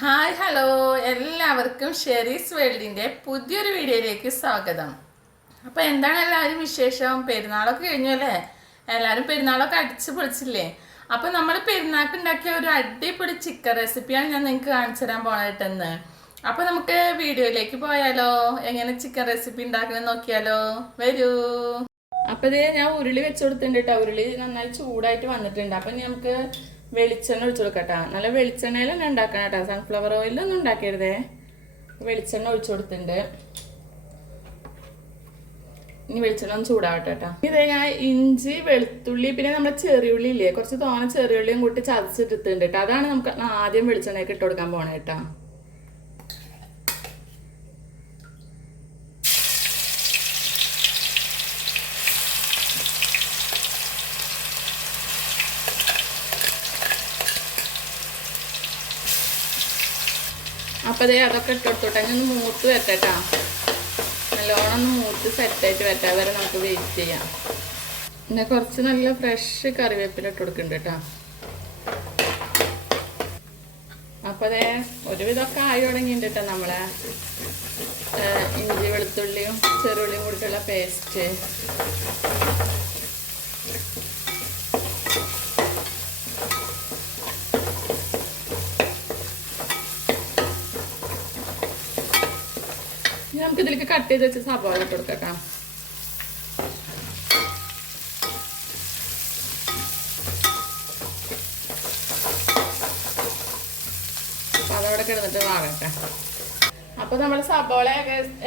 Hi hello. എല്ലാവർക്കും ഷെറീസ് വേൾഡിന്റെ പുതിയൊരു വീഡിയോയിലേക്ക് സ്വാഗതം. അപ്പോൾ എന്താണ് എല്ലാവരും വിശേഷം? പെരുന്നാളൊക്കെ കഴിഞ്ഞു അല്ലേ? എല്ലാവരും പെരുന്നാളൊക്കെ അടിച്ചു പൊളിച്ചില്ലേ? അപ്പോൾ നമ്മൾ പെരുന്നാൾക്ക് ഉണ്ടാക്കിയ ഒരു അടിപൊളി ചിക്കൻ റെസിപ്പിയാണ് ഞാൻ നിങ്ങൾക്ക് കാണിച്ചു തരാൻ പോണായിട്ടെന്ന് അപ്പോൾ നമുക്ക് വീഡിയോയിലേക്ക് പോയാലോ? എങ്ങനെ ചിക്കൻ റെസിപ്പി ഉണ്ടാക്കണമെന്ന് നോക്കിയാലോ? വരൂ. അപ്പോൾ ഇത് ഞാൻ ഉരുളി വെച്ച് കൊടുത്തിട്ടുണ്ട് കേട്ടോ. ഉരുളി നന്നായി ചൂടായിട്ട് വന്നിട്ടുണ്ട്. അപ്പം നമുക്ക് വെളിച്ചെണ്ണ ഒഴിച്ചു കൊടുക്കട്ടോ. നല്ല വെളിച്ചെണ്ണയിൽ തന്നെ ഉണ്ടാക്കണം കേട്ടോ സൺഫ്ലവർ ഓയിലൊന്നും ഉണ്ടാക്കരുതേ. വെളിച്ചെണ്ണ ഒഴിച്ചു കൊടുത്തിട്ടുണ്ട്. ഇനി വെളിച്ചെണ്ണ ഒന്ന് ചൂടാവട്ടെ കേട്ടോ ഇത് ഞാൻ ഇഞ്ചി വെളുത്തുള്ളി പിന്നെ നമ്മുടെ ചെറിയുള്ളി ഇല്ലേ കുറച്ച് തോനെ ചെറിയുള്ളിയും കൂട്ടി ചതച്ചിട്ടിട്ടുണ്ട് കേട്ടോ അതാണ് നമുക്ക് ആദ്യം വെളിച്ചെണ്ണയൊക്കെ ഇട്ട് കൊടുക്കാൻ പോണേ കേട്ടോ അപ്പോൾ അതേ അതൊക്കെ ഇട്ടെടുത്തോട്ടെ ഞാൻ ഒന്ന് മൂത്ത് വരട്ടെട്ടാ നല്ലോണം ഒന്ന് മൂത്ത് സെറ്റായിട്ട് വരട്ടെ വരെ നമുക്ക് വെയിറ്റ് ചെയ്യാം. പിന്നെ കുറച്ച് നല്ല ഫ്രഷ് കറിവേപ്പില ഇട്ട് കൊടുക്കുന്നുണ്ട് കേട്ടോ അപ്പോൾ അതേ ഒരുവിധമൊക്കെ ആയി തുടങ്ങിയിട്ടുണ്ട് കേട്ടോ നമ്മളെ. ഇഞ്ചി വെളുത്തുള്ളിയും ചെറുള്ളിയും കൂടിയിട്ടുള്ള പേസ്റ്റ് ഇനി നമുക്ക് ഇതിലേക്ക് കട്ട് ചെയ്ത് വെച്ച് സവാള കൊടുക്കാം അതവിടെ കിടന്നിട്ട് വാങ്ങട്ടെ. അപ്പൊ നമ്മൾ സബോള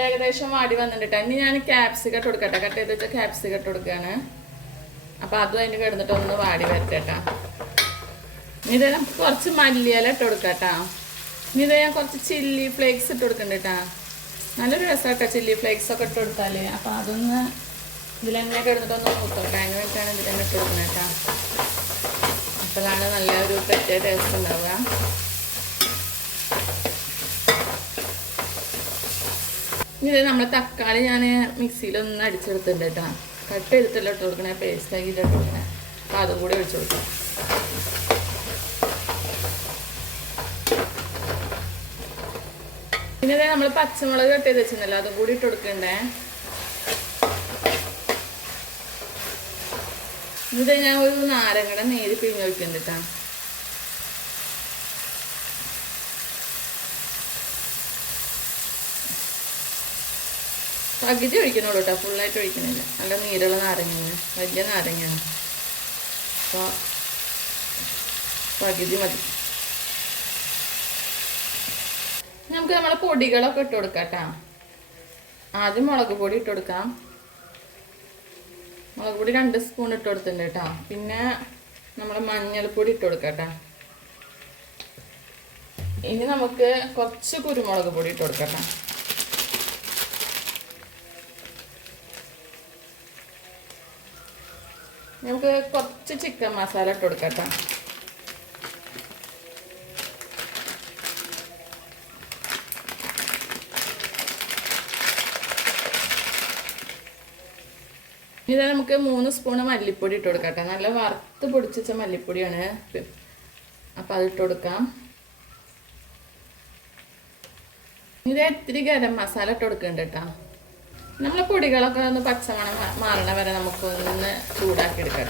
ഏകദേശം വാടി വന്നിട്ട് ഇനി ഞാൻ ക്യാപ്സ് കട്ട് കൊടുക്കട്ടെ. കട്ട് ചെയ്ത് വെച്ച ക്യാപ്സ് ഇട്ട് കൊടുക്കുകയാണ് അപ്പൊ അതും അതിന് കിടന്നിട്ട് ഒന്ന് വാടി വരട്ടെട്ടാ. ഇത് നമുക്ക് കുറച്ച് മല്ലിയില ഇട്ട് കൊടുക്കട്ടാ. ഇനി ഇത് ഞാൻ കുറച്ച് ചില്ലി ഫ്ലേക്സ് ഇട്ട് കൊടുക്കണ്ടേട്ടാ. നല്ലൊരു രസമൊക്കെ ചില്ലി ഫ്ലേക്സ് ഒക്കെ ഇട്ട് കൊടുത്താൽ. അപ്പൊ അതൊന്ന് ഇതിൽ തന്നെ കിടന്നിട്ടൊന്ന് മൂത്തോട്ടെ അതിന് വേണ്ടിയിട്ടാണ് തന്നെ ഇട്ട് കൊടുക്കുന്നത് കേട്ടോ. അപ്പോഴാണ് നല്ല ഒരു പ്രത്യേക ടേസ്റ്റ് ഉണ്ടാവുക. ഇത് നമ്മുടെ തക്കാളി ഞാൻ മിക്സിയിലൊന്ന് അടിച്ചെടുത്തിട്ടുണ്ട് കേട്ടോ. കട്ട് എടുത്തല്ലോ ഇട്ട് കൊടുക്കണേ പേസ്റ്റ് ആക്കിയിട്ട് ഇട്ട് കൊടുക്കണേ. അപ്പോൾ അതും കൂടി ഒഴിച്ചു കൊടുക്കാം. പിന്നെ ഇതേ നമ്മൾ പച്ചമുളക് കട്ട് ചെയ്ത് വെച്ചിരുന്നല്ലോ അതും കൂടി ഇട്ട് കൊടുക്കണ്ടേ? ഇത് ഞാൻ ഒരു നാരങ്ങയുടെ നേര് പിഴിഞ്ഞ് വെക്കുന്നുണ്ട് കേട്ടോ പകുതി ഒഴിക്കണുള്ളൂ കേട്ടോ ഫുള്ളായിട്ട് ഒഴിക്കണില്ല. നല്ല നീരുള്ള നാരങ്ങയാണ് വലിയ നാരങ്ങയാണ്. അപ്പോൾ പകുതി മതി. നമുക്ക് നമ്മളെ പൊടികളൊക്കെ ഇട്ട് കൊടുക്കാം കേട്ടോ ആദ്യം മുളക് പൊടി ഇട്ട് കൊടുക്കാം. മുളക് പൊടി രണ്ട് സ്പൂൺ ഇട്ട് കൊടുത്തിട്ടുണ്ട് കേട്ടോ. പിന്നെ നമ്മളെ മഞ്ഞൾപ്പൊടി ഇട്ട് കൊടുക്കാം കേട്ടോ ഇനി നമുക്ക് കുറച്ച് കുരുമുളക് പൊടി ഇട്ട് കൊടുക്കാം കേട്ടോ നമുക്ക് കുറച്ച് ചിക്കൻ മസാല ഇട്ട് കൊടുക്കാം കേട്ടോ ഇത് നമുക്ക് മൂന്ന് സ്പൂണ് മല്ലിപ്പൊടി ഇട്ട് കൊടുക്കാം കേട്ടോ. നല്ല വറുത്ത് പൊടിച്ച മല്ലിപ്പൊടിയാണ് അപ്പം അത് ഇട്ട് കൊടുക്കാം. ഇത് ഇത്തിരി ഗരം മസാല ഇട്ട് കൊടുക്കുന്നുണ്ട് കേട്ടോ. നമ്മളെ പൊടികളൊക്കെ ഒന്ന് പച്ചമണം മാറണ വരെ നമുക്കൊന്ന് ചൂടാക്കി എടുക്കാം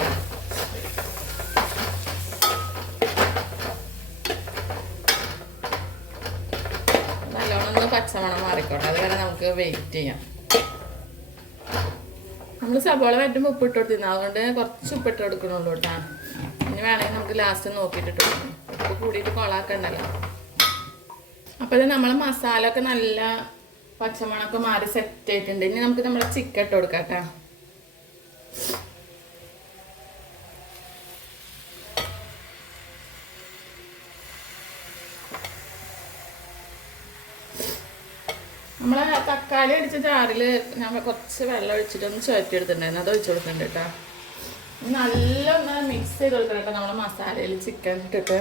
നല്ലോണം ഒന്ന് പച്ചമണം മാറിക്കോട്ടെ. അതുവരെ നമുക്ക് വെയിറ്റ് ചെയ്യാം. നമ്മൾ സബോള വറ്റുമ്പോൾ ഉപ്പിട്ട് കൊടുത്തിരുന്നു. അതുകൊണ്ട് കുറച്ച് ഉപ്പിട്ട് കൊടുക്കണുള്ളൂ കേട്ടോ. ഇനി വേണമെങ്കിൽ നമുക്ക് ലാസ്റ്റ് നോക്കിയിട്ട് ഉപ്പ് കൂടിയിട്ട് കൊളാക്കണ്ടല്ലോ അപ്പോൾ നമ്മൾ മസാല ഒക്കെ നല്ല പച്ചമണമൊക്കെ മാറി സെറ്റ് ആയിട്ടുണ്ട്. ഇനി നമുക്ക് നമ്മളെ ചിക്കൻ ഇട്ട് കൊടുക്കാം കേട്ടോ. നമ്മളെ തക്കാളി അടിച്ച ചാറിൽ നമ്മൾ കുറച്ച് വെള്ളം ഒഴിച്ചിട്ട് ഒന്ന് ചേർത്തി എടുത്തിട്ടുണ്ടായിരുന്നു അത് ഒഴിച്ചു കൊടുക്കുന്നുണ്ട് കേട്ടോ. നല്ല ഒന്ന് മിക്സ് ചെയ്ത് കൊടുക്കണം കേട്ടോ നമ്മൾ മസാലയിൽ ചിക്കൻ ഇട്ടിട്ട്.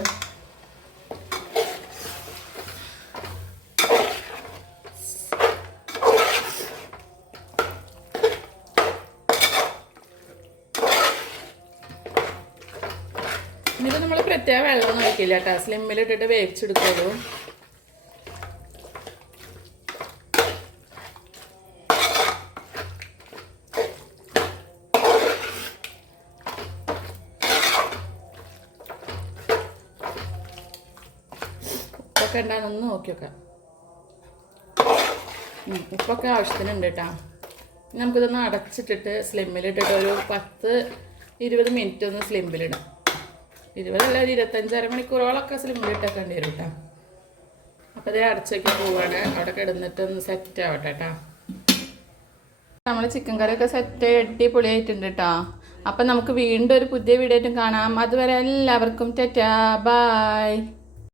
ഇത് നമ്മൾ പ്രത്യേക വെള്ളം ഒഴിക്കില്ല കേട്ടോ. സ്ലിമ്മിലിട്ടിട്ട് വേവിച്ചെടുക്കുള്ളൂ ഉപ്പൊക്കെ ഉണ്ടാകുന്ന നോക്കി നോക്കാം. ഉപ്പൊക്കെ ആവശ്യത്തിനുണ്ട് കേട്ടോ. നമുക്കിതൊന്ന് അടച്ചിട്ടിട്ട് സ്ലിമ്മിലിട്ടിട്ട് ഒരു പത്ത് ഇരുപത് മിനിറ്റ് ഒന്ന് സ്ലിമ്മിലിടാം. ഇരുപതല്ല ഒരു ഇരുപത്തഞ്ചര മണിക്കൂറോളൊക്കെ സ്ലിമ്മിലിട്ടൊക്കെ വരും കേട്ടോ. അപ്പോൾ അതേ അടച്ചു വയ്ക്കാൻ പോവാണ്. അവിടെ കിടന്നിട്ട് ഒന്ന് സെറ്റ് ആവട്ടെ കേട്ടോ. നമ്മൾ ചിക്കൻ കറിയൊക്കെ സെറ്റ് അടിപൊളിയായിട്ടുണ്ട് കേട്ടോ. അപ്പം നമുക്ക് വീണ്ടും ഒരു പുതിയ വീഡിയോ ആയിട്ടും കാണാം. അതുവരെ എല്ലാവർക്കും ടെറ്റാ. ബായ്